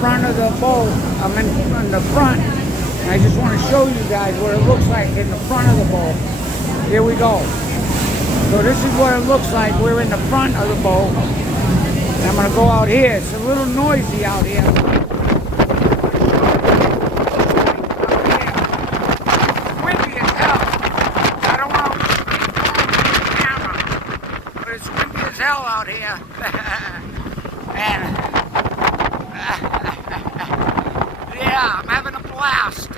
front of the boat. I'm in the front. And I just want to show you guys what it looks like in the front of the boat. Here we go. So this is what it looks like. We're in the front of the boat. And I'm going to go out here. It's a little noisy out here. Windy as hell. I don't want to the camera, but it's windy as hell out here. And yeah, I'm having a blast.